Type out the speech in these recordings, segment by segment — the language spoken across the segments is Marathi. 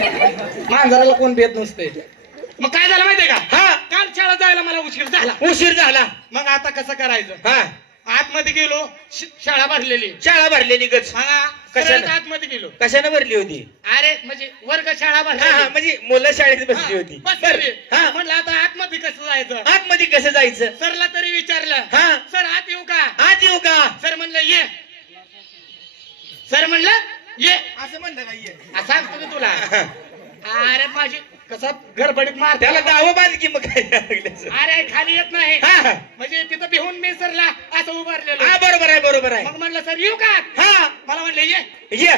मांजराला कोण भेट नसते मग काय झालं माहितीये का? हा. काल शाळा जायला मला उशीर झाला. उशीर झाला. मग आता कसं करायचं? हा. आतमध्ये गेलो श- शाळा भरलेली. शाळा भरलेली गच. हा कशानं? आतमध्ये गेलो. कशाने भरली होती? अरे म्हणजे वर्ग शाळा हा हा भरलेली. म्हणजे मुलं शाळेत बसली हा, होती. बसलेली. बरं. हा. म्हटलं आता आतमध्ये कसं जायचं? आतमध्ये कसं जायचं? सरला तरी विचारलं हा. सर आत येऊ का? आत येऊ का? सर म्हणलं ये. सर म्हणलं ये. असं म्हणलं का ये? आ, सांगतो मी तुला. अरे माझी कसं गडबडीत मार त्याला दावं बांध की मग. काय लागल्याचं. अरे खाली येत नाही. हा हा. म्हणजे तिथं बिहून मी सरला असं उभारलेलो. हा बरोबर आहे बरोबर आहे. मग म्हणलं सर येऊ का? हा. मला म्हणलं ये. ये.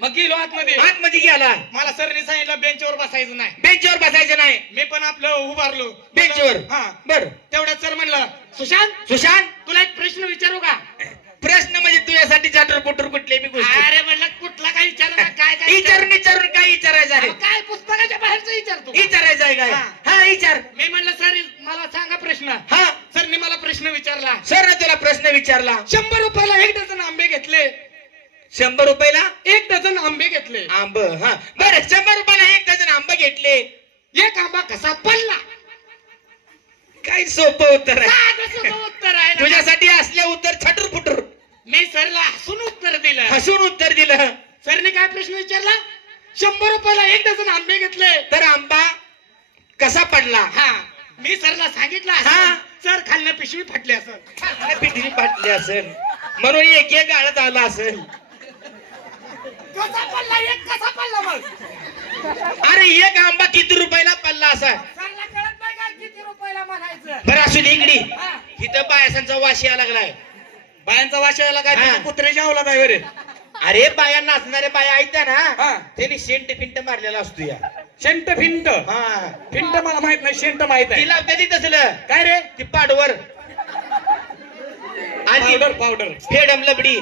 मग गेलो आतमध्ये. आतमध्ये गेला. मला सरने सांगितलं बेंचवर बसायचं नाही. बेंचवर बसायचं नाही. मी पण आपलं उभारलो. बेंचवर. हा. बर. तेवढ्यात सर म्हणलं सुशांत सुशांत. तुला एक प्रश्न विचारू का? प्रश्न म्हणजे तुझ्यासाठी चाटर पुटर कुठले बी गोष्टी अरे म्हणलं कुठला काय विचार काय काय विचारून विचारून काय विचारायचं आहे? अहो, काय पुस्तकाच्या बाहेरचं विचारतो विचारायचं आहे काय? हा. हा विचार. मी म्हणलं सर मला सांगा प्रश्न. हा. सरने मला प्रश्न विचारला. सर ना तुला प्रश्न विचारला. शंभर रुपयाला एक डझन आंबे घेतले. शंभर रुपयाला? एक डझन आंबे घेतले. आंब हा. बरं शंभर रुपयाला एक डझन आंबा घेतले. एक आंबा कसा पडला? काय सोपं उत्तर आहे? साधं सोपं उत्तर आहे ना. तुझ्यासाठी असले उत्तर छटर फुटर मी सरला हसून उत्तर दिलं. हसून उत्तर दिलं. सरने काय प्रश्न विचारला? शंभर रुपयाला एक डझन आंबे घेतले. तर आंबा कसा पडला? हा मी सरला सांगितलं हा. सर खाल्लं पिशवी फाटली असं काय पिठली फाटली असेल. म्हणून एक एक गाळत आला असेल. कसा पडला? एक कसा पडला मग? अरे एक आंबा किती रुपयाला पडला असा? सरला कळत नाही काय किती रुपयाला म्हणायचं? बरं असू दे इकडे. हा. इथं बायासांचा वाशी यायला लागलाय. बायांचा वाशायला काय? हा. कुत्र्याच्या आवला काय बरे? अरे बाया नाचणारे बाया आहेत त्या हा. ना त्यांनी सेंट फिंट मारलेला असतो या. शेंट फिंट? हा. फिंट मला माहीत नाही शेंट माहीत आहे. तिला कधी तसलं? काय रे? ती पाडवर आणि पावडर पावडर. फेडम लबडी.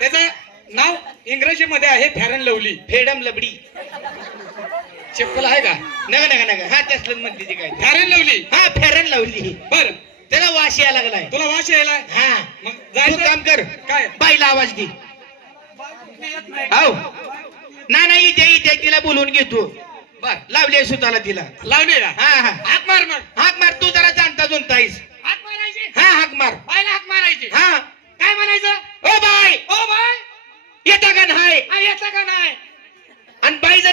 त्याचं नाव इंग्रजीमध्ये आहे फॅरन लवली. फेडम लबडी. चप्पल आहे का? नका नका नका हा त्यासलं म्हणते ती काय फॅरन लवली? हा फेरन लावली. बर. त्याला वाशी यायला लागलाय. तुला वाश यायला? हा. मग तू जायचं काम कर. काय? बाईला आवाज दे. हो. ना नाही इथे इथे तिला बोलवून घेतो बर. लावली सुताला तिला. लावले का? हा हा. हाक मार मग. हाक मार तू जरा जाणता जुनताईस हाक मारायची? हा हाक मार. बायला हाक मारायची? हा. काय म्हणायचं? ओ बाय ओ बाय येता का नाही? येतं का नाही?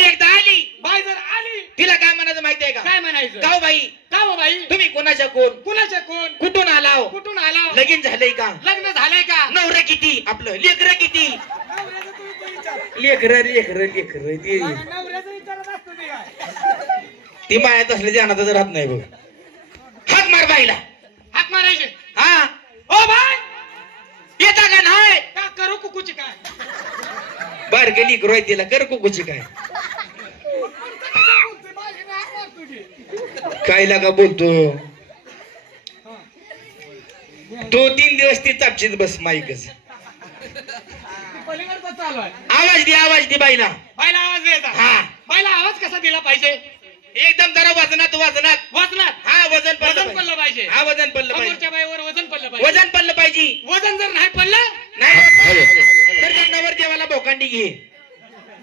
एकदा आली. बाय जर आली. तिला काय म्हणायचं माहितीये का? काय म्हणायचं? गाव बाई? का हो बाई? तुम्ही कोणाच्या कोण? कुणाच्या कोण? कुठून आलाव? कुठून आला लगीन झालंय का? लग्न झालंय का? नवरं किती? आपलं लेकर किती? नवऱ्याचं तू इथे विचार. लेकर लेकर लेकर ते. नवऱ्याचं विचारत असतं ते काय. ती मायात असले ध्यानातच राहत नाही बघ. हाक मार बाईला. हाक मारायचे? हा? ओ बाय येता का नाही? का करू कुकूची काय? बर गेली तिला कर कुकूची काय? काय लागा बोलतो? तो तीन दिवस ती चापशीत बस माईकच. आवाज दे आवाज दे बाईला. बायला आवाज द्यायचा. हा. बायला आवाज कसा दिला पाहिजे? एकदम जरा वजनात वजनात. वजनात? हा वजन वजन पडलं पाहिजे. पाहिजे हा वजन पडलं पाहिजे. समोरच्या बाईवर वजन पडलं पाहिजे. वजन पडलं पाहिजे. वजन जर नाही पडलं? नाही. तर त्या नवर देवाला बोकांडी घे.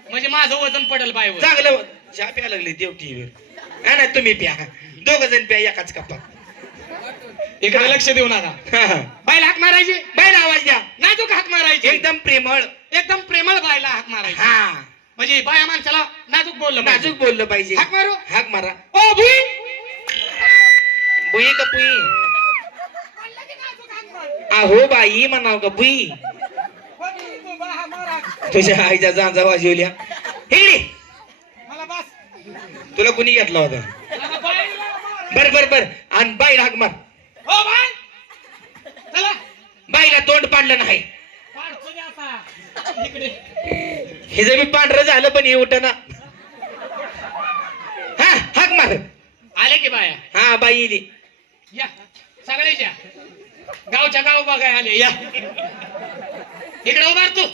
म्हणजे माझं वजन पडेल बाईवर. चांगलं चहा प्या लागले देव टीव्हीवर हा ना तुम्ही प्या. दोघ जण प्या एकाच कपात. इकडे लक्ष देऊ नका. बायला हाक मारायची बाईला आवाज द्या. नाजूक हाक मारायची? एकदम प्रेमळ. एकदम प्रेमळ बायला हाक मारायची. हा. म्हणजे बाया माणसाला नाजूक बोललं. नाजूक बोललं पाहिजे. हाक मारू? हाक मारा. ओ भुई! बुई का पुई? अहो बाई म्हणाव का बुई तुझ्या आईच्या जांजा वाजवल्या. इकडे मला बस. तुला कुणी घेतला होता? बाईला. बर बर बर. आणि बाईला हाक मार. ओ बाय चला. बाईला तोंड पाडलं नाही. आता. इकडे. हे जर मी पांढरं झालं पण हे उठ ना. हा हाक मार. आले की बाया? हा बाई इली. या. सगळेच्या गावच्या गाव बघाय आले. या. इकडे उभार तू.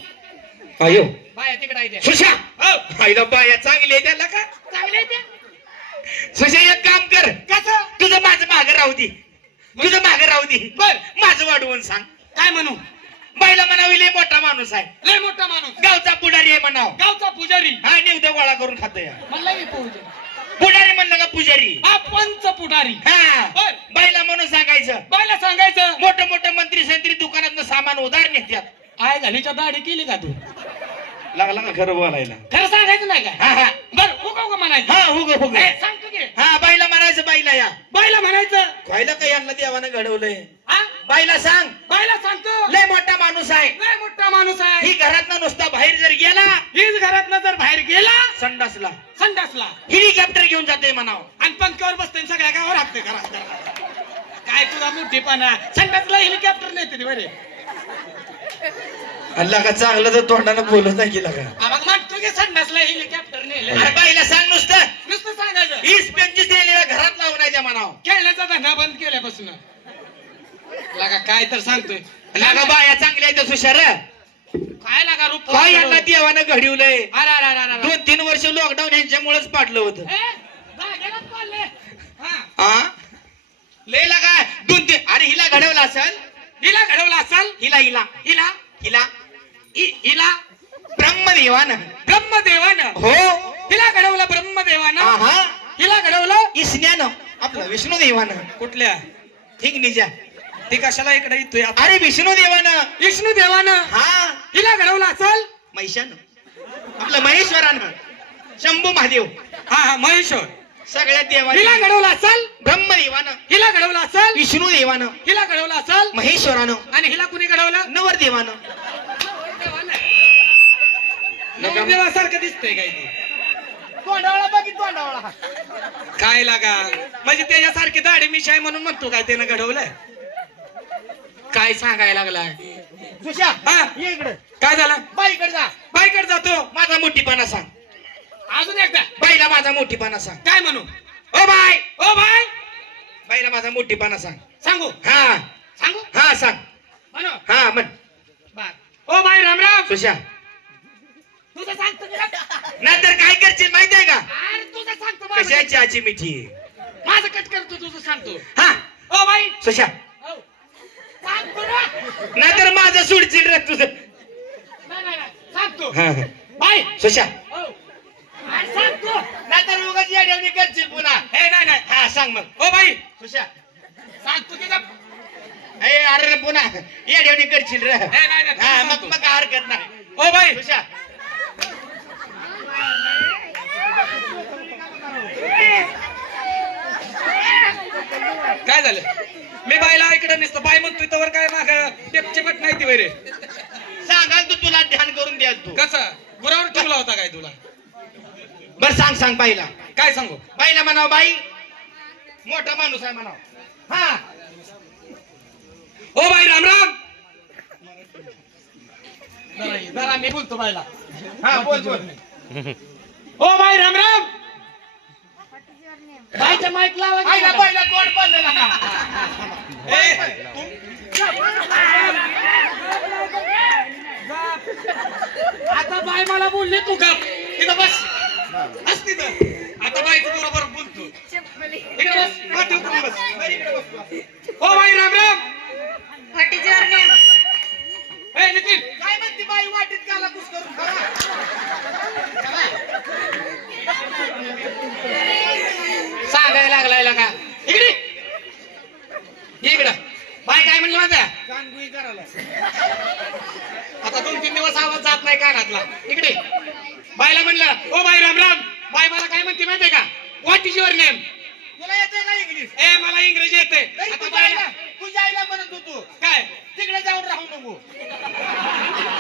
अयो बाया तिकडे आहे त्या. सुशा. हो. आईला बाया चांगली आहे त्याला का? चांगले त्या. सुशा एक काम कर. कसं? तुझं माझं मागं राहू दे. तुझं मागं राहू दे. बर. माझं वाढवून सांग. काय म्हणू? बाईला म्हणावी लय मोठा माणूस आहे. लय मोठा माणूस. गावचा पुढारी आहे म्हणाव. गावचा पुजारी. हा निवद गोळा करून की पुजारी पुढारी म्हणलं का पुजारी? हा पंच पुढारी. हा. बर. बाईला म्हणून सांगायचं. बायला सांगायचं. मोठं मोठं मंत्री संत्री दुकानात सामान उधार नेत्यात. आय घालीच्या दाढी केली का तू? लागला का खरं बोलायला? खरं सांगायचं नाही हा का हा. बर उगा उगा म्हणायचं? हा हुग हुग ए, की हा बाईला म्हणायचं बाईला या. बायला म्हणायचं. व्हायला का यांना देवानं घडवलंय? हा? बाईला सांग. बायला सांगतो. लय मोठा माणूस आहे. लय मोठा माणूस ही आहे घरातनं नुसता बाहेर जर गेला हीच घरातनं जर बाहेर गेला संडासला. संडासला. हेलिकॉप्टर घेऊन जाते म्हणाव. आणि पंख्यावर बसते आणि सगळ्या गावावर हाकते घरात घरात. काय तुझा मोठीपणा? संडासला हेलिकॉप्टर नेते बरे. अल्ला का चांगलं तर तोंडानं बोलत नाही गेला का मग म्हणतो की संडासला हेलिकॉप्टर नेले अरे बाईला सांग नुसतं. सांगायचं? वीस पंचवीस दिलेल्या घरात लावून आहे त्या म्हणाव. खेळण्याचा धंदा बंद केल्यापासून. लागा काय तर सांगतोय. लागा बाया चांगल्या आहेत हुशार काय लागा रूप काय यांना देवानं घडवलंय? अरे अरे अरे अरे. दोन तीन वर्ष लॉकडाऊन यांच्यामुळेच पाडलं होतं. ए, जागेलाच. हा. हा? लय लागा. दोन तीन. अरे हिला घडवलं असेल? हिला घडवलं असाल? हिला हिला. हिला? हिला. हि- हिला? ब्रह्मदेवानं. ब्रह्मदेवानं? हो. हिला घडवलं हिला इसण्यानं आपलं विष्णुदेवानं कुठल्या? ठीक निजा. ती कशाला इकडे येतोय? अरे विष्णुदेवानं. विष्णू देवानं हा. हिला घडवलं असल? महिषानं. आपलं महेश्वरानं. शंभू महादेव. हा हा महेश्वर. सगळ्या हिला देवानी घडवलं असल? ब्रह्मदेवानं. हिला घडवलं असल? विष्णुदेवानं. हिला घडवलं असल? महेश्वरानं. आणि हिला कुणी घडवलं? नवरदेवानं. नवरदेवासारखं दिसतंय काय ते? तोंडावळा बघित तोंडावळा. काय लागा? म्हणजे त्याच्यासारखी दाढी मिशी आहे म्हणून म्हणतो काय त्यानं घडवलंय? काय सांगायला लागलाय? सुशा हा? ये इकडं. काय झालं? बाईकडे जा. बाईकडे जातो. माझा मोठीपणा सांग. अजून एकदा. बाईला माझा मोठीपणा सांग. काय म्हणू? ओ बाय ओ बाय बाईला माझा मोठीपणा सांग. सांगू? हा. सांगू? हा सांग. म्हणू? हा म्हण. बर. ओ बाय राम राम सुशा तुझं सांगतो? नाहीतर काय करशील माहिती आहे का? अरे तुझं सांगतो माझं कशाची आजी मिठी माझं कट करतो तुझं सांगतो. हा. O by. सुशा. हो. सांगतो ना. नाहीतर माझं सोडशील रे तुझं. नाही, नाही, नाही. सांगतो. हा हा. बाय सुशा. हो. अरे सांगतो. नाहीतर उगाच येड्यावणी करशील पुन्हा. हे नाही नाही. हा सांग मग. O by. सुशा. सांगतो की ए अरे रे पुन्हा येड्यावणी करशील रे. हे नाही नाही हा तुझं मग सांगतो. मग हरकत नाही. O by. सुशा. काय झालं? मी बाईला इकडे नसतं. बाई म्हणतोय तर काय माग? टेपची नाही ती वैरे. सांगाल तू तुला ध्यान करून द्याल तू. कसं? गुरावर ठेवला होता काय तुला? बर सांग सांग बाईला. काय सांगू? बाईला म्हणाव बाई. मोठा माणूस आहे म्हणाव. हा. O by Ram Ram. जरा मी बोलतो बाईला. हा बोल बोल. O by Ram Ram! बाईच्या माईक लावा की मला. बाईला तोड पडलेला का ए, तू- आता बाई मला बोलली तू गप तिथं बस. बस तिथं. आता बाई तू बरोबर बोलतो. इकडे बस बस. इकडे बस. O by Ram Ram! What is your name? ए नितीन! काय म्हणते बाई वाटीत काला कुस करून खरा सांगायला लागलाय का इकडे! ये इकडं. बाई काय म्हणलं माझ्या कानगुई करायला. आता दोन तीन दिवस आवाज जात नाही कानातला. इकडे. बाईला म्हणलं ओ बाई राम राम. बाई मला काय म्हणते माहितीये का? व्हॉट इज युअर नेम तुला येते का इंग्लिश ए मला इंग्रजी येते आता बाईला तुझ्या आईला म्हणत होतो. काय? तिकडे जाऊन राहू नको.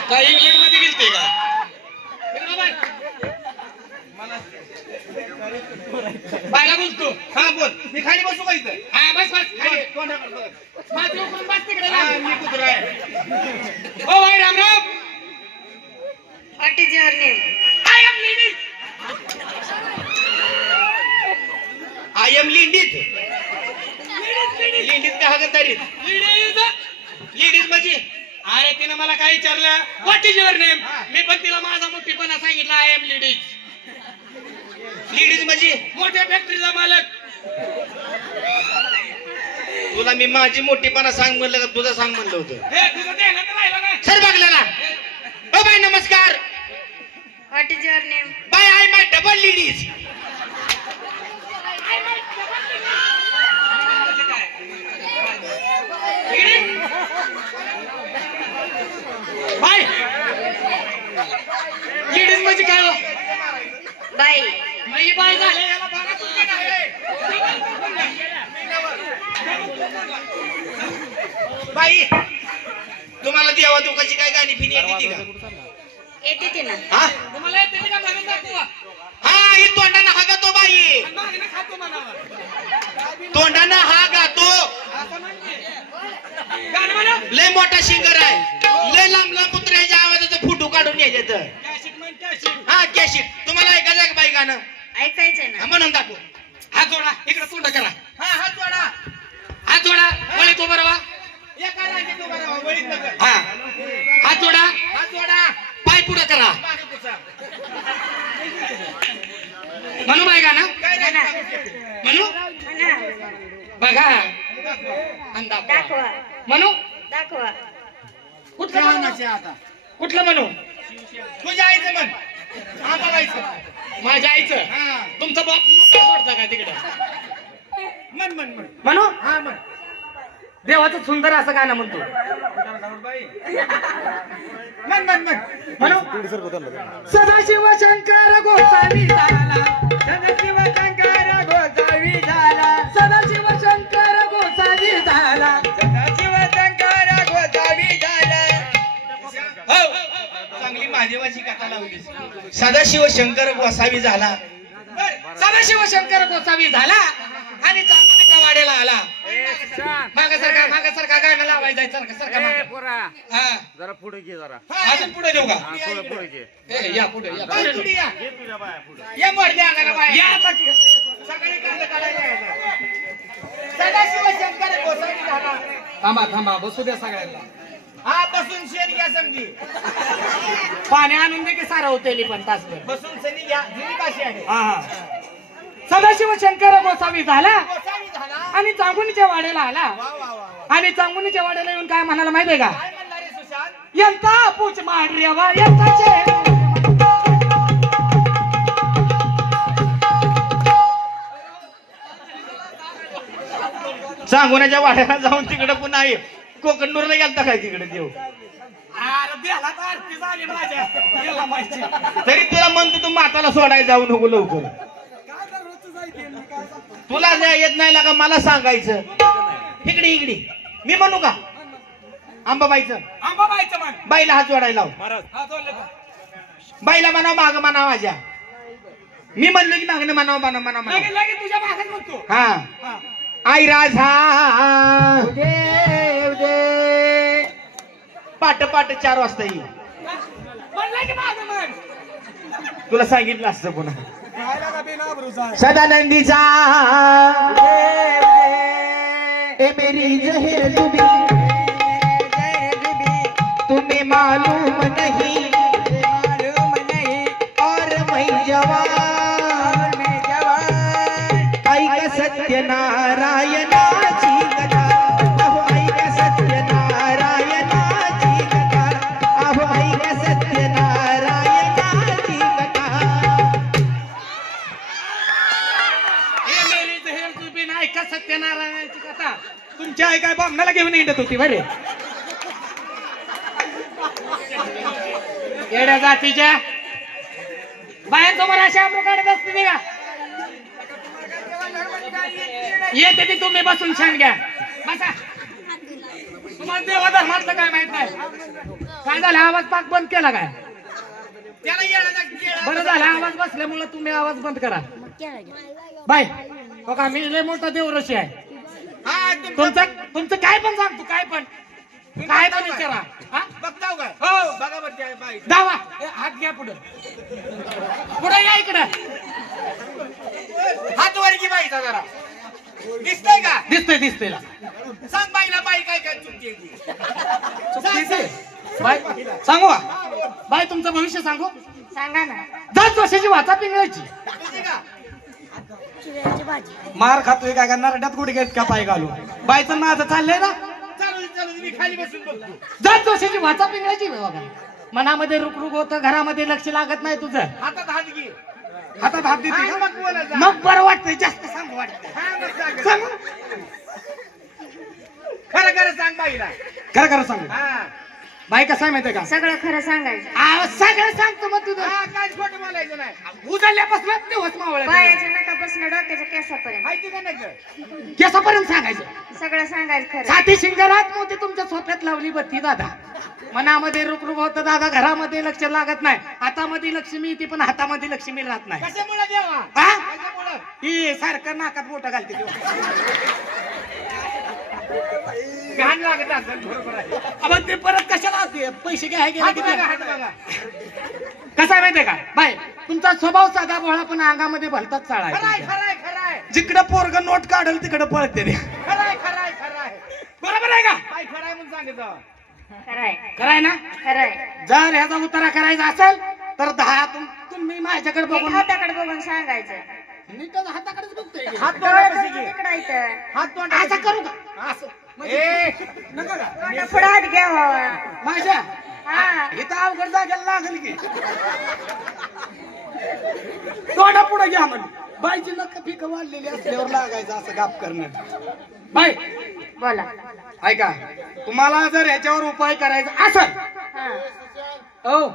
काय इंग्लंडमध्ये गेलते का. बाईला बोलतो हा बोल. मी खाली बसू का इथं? हा बस बस खाली. कोणाकडे बस तिकडे हा. मी कुत्रा आहे. ओ? I am ladies I am लिंडीत लिंडीत का हगंदारीत लेडीज लेडीज म्हणजे अरे तिनं मला काय विचारलं? व्हॉट इज युअर नेम हा. मी पण तिला माझा मोठीपणा सांगितला आय एम लेडीज लेडीज म्हणजे मोठ्या फॅक्टरीचा मालक. तुला मी माझी मोठीपणा सांग म्हणलं का? तुझं सांग म्हणलं होतं. हे तुझं ध्यानात राहिलं ना सर नमस्कार. What is your name bye I my double ladies bye ladies म्हणजे काय हो? बाई मग ही बाय झाले याला तुम्ही नाही. बाई तुम्हाला देवा दुखाची काय गाणी फिनी येते का येते ती ना. हा? तुम्हाला येते का म्हणून दाखवा हा ही तोंडानं हा गातो बाई. आणि मागणं खातो म्हणावं. तोंडानं हा गातो. असं म्हणते. गाणं म्हणा. लय मोठा सिंगर आहे. लय लांब लांब कुत्र्याच्या आवाजाचा फोटो काढून यायचं. कॅशिट म्हण, कॅशिट. हा कॅशिट तुम्हाला ऐकायचं आहे का बाई गाणं? ऐकायचंय हा, ना. म्हणून दाखव. हात जोडा इकडे तोंड करा. हा हात जोडा. हात जोडा वळी तो बरोबर एका रांगेत उभा राहा, वळीत नका. हा. हात जोडा. हात जोडा. पाय पुढे करा. म्हणू बाय काय म्हणा. बघा. आणि दाखवा. दाखवा. म्हणू दाखवा कुठलं म्हणू? कुठलं म्हणू तुझ्या आईचं म्हण. आम्हाला माझ्या आईचं? हा. तुमचा बाप मोकळा सोडता का तिकडे? म्हण म्हण म्हण. म्हणू हा म्हण. देवाचं सुंदर असं गाणं म्हणतो. सदाशिव शंकर गोसावी झाला. सदाशिव शंकर गोसावी झाला. सदाशिव शंकर गोसावी झाला. सदाशिव शंकर गोसावी झाला. हो. चांगली महादेवाची कथा लावली सदाशिव शंकर गोसावी झाला. सदाशिव शंकर गोसावी झाला. आणि चांदणीच्या वाड्याला आला. माग सरका माग सरका गाणं लावायचं सरका सरका मागं. हा. जरा पुढे घे जरा. अजून पुढे देऊ का? हा थोडं पुढे घे. ए, या पुढे या बाई, पुढे पुढे या. घे तुझ्या बाया पुढे. या मोरल्या अंगाला बाया. या आता की- सकाळी कांदा काढायला यायचं. सदाशिव शंकर गोसावी झाला. थांबा थांबा बसू द्या सगळ्यांना. हा बसून शेर घ्या समजी. पाणी आणून दे की सारा होतेली पण तासभर. बसून सनी घ्या. जुनी आहे. हा हा. सदाशिव शंकर गोसावी झाला. गोसावी झाला आणि चांगुनीच्या वाड्याला आला. वा वा वा वा. आणि चांगुनीच्या वाड्याला येऊन काय म्हणाला माहितीये का? काय म्हणला रे सुशांत? यंता पूच मार्यवा यंताचे सांगोण्याच्या वाड्याला जाऊन तिकडे पुन्हा आहे कोकणूरला गेलता काय तिकडे देव? तरी तुला म्हणतो तू माताला सोडायला जाऊ नको लवकर. तुला येत नाही लागा मला सांगायचं. इकडे इकडे. मी म्हणू का? आंबाबाईचं. आंबाबाईचं म्हण. बाईला हात जोडायला लाव. हा जोडलं का? बाईला म्हणाव माग म्हणा माझ्या. मी म्हणलो की मागणं म्हणाव म्हणा म्हणा म्हणा तुझ्या म्हणतो. हा. हा. आई राजा. पाट पाट चार वाजता येईल म्हणलं की मागं म्हण. तुला सांगितलं असतं पुन्हा. सदानंदीचा. ए मेरी जहेर तुम्हें मालूम नहीं. और मैं जवान. ऐका सत्यनारायणाची कथा आई काय बॉम्बाला घेऊन येत होती बरे. येड्या जातीच्या. बायांसमोर अशा काढत असते का? येते ती तुम्ही बसून छान घ्या. बसा. तुम्हाला देवा धर्मातलं काय माहीत नाही. काय झालं? आवाज पाक बंद केला काय? बरं झालं. आवाज बसल्यामुळे तुम्ही आवाज बंद करा. बाय. बघा मी लय मोठा देवरशी आहे. हा तुमचं तुमचं तुमचं काय पण सांगतो काय पण. काय पण विचारा. हा? बघताव काय? हो. बघा बरं त्या बाई. दावा ए, हात घ्या पुढं. पुढे या इकडं. हात वर की बाईचा जरा. दिसतंय का? दिसतंय दिसतंय. ला. सांग बाईला बाई काय काय चुकते ती. सांग, सांग. बाय सांगू का? बाय तुमचं भविष्य सांगू? सांगा ना. जात वर्षाची वाचा पिंगळायची चिवड्याची भाजी. मार खातोय काय करणार नरड्यात गुड घेत का पाय घालू बायचं माझं चाललंय ना? चालू चालू मी खाली बसून बघतो. जात वाचा बघा मनामध्ये रुकरुक होतं घरामध्ये लक्ष लागत नाही तुझं. हातात हात घे. हातात हात देते का? मग बरं वाटतंय जास्त सांग हा. सांग. खरं खरं सांग बाईला. खरं खरं सांग. हा. बाई कसं आहे माहितीये का? सगळं खरं सांगायचं. आ, सगळं सांगतो मग तुझं. हा, काय खोटं बोलायचं नाही. उजळल्यापासून दिवस मावळ पायाच्या नकापासून डोक्याच्या केसापर्यंत. माहिती का नाही गं? केसापर्यंत सांगायचं. सगळं सांगायचं खरं. साथी शिंगरात मोती तुमच्या सोफ्यात लावली बत्ती दादा. मनामध्ये रुकरुक होतं दादा. घरामध्ये लक्ष लागत नाही. हातामध्ये लक्ष्मी येते पण हातामध्ये लक्ष्मी राहत नाही. कशामुळे देवा? हा? कशामुळं? ही सारखं नाकात मोठं घालते ती. घाण लागत असेल बरोबर आहे. अबे ते परत पैसे घ्याय गेले की कसा आहे माहितीये का? बाय तुमचा स्वभाव साधा भोळा पण अंगामध्ये भलताच चाळा खराय आहे खराय खराय. जिकडं पोरग नोट काढल तिकडं पळते ते. खराय खराय खराय. बरोबर आहे का? काय खराय म्हणून सांगितलं. खरंय. खरं आहे ना? खरंय. जर ह्याचा उतारा करायचा असेल तर दहा तुम- तुम्ही माझ्याकडे बघून हाताकडे बघून सांगायचं. नीटच हाताकडेच बघतोय. हात घे. हात तोंड असं करू का? असं. का तोंडापुढं हात घ्यावा माझ्या? हा. इथं अवघड जागेला लागेल की. तोंडा पुढे घ्या म्हण. बाईची नक्क पिक वाढलेली असल्यावर लागायचं असं गाप करणं बाई! बोला. ऐका तुम्हाला जर याच्यावर उपाय करायचा असेल हा. हो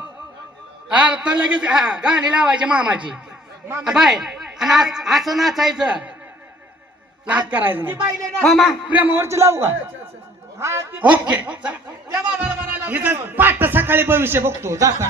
हा तर लगेच हा गाणी लावायची मामाची. बाय आणि असं नाचायचं. नाच करायचं ती बाईले नाही. नाच- मामा प्रेमावरची लावू का? हा ती ओके. त्या बाबाला म्हणायला हिचं पाठ सकाळी भविष्य बघतो जाता.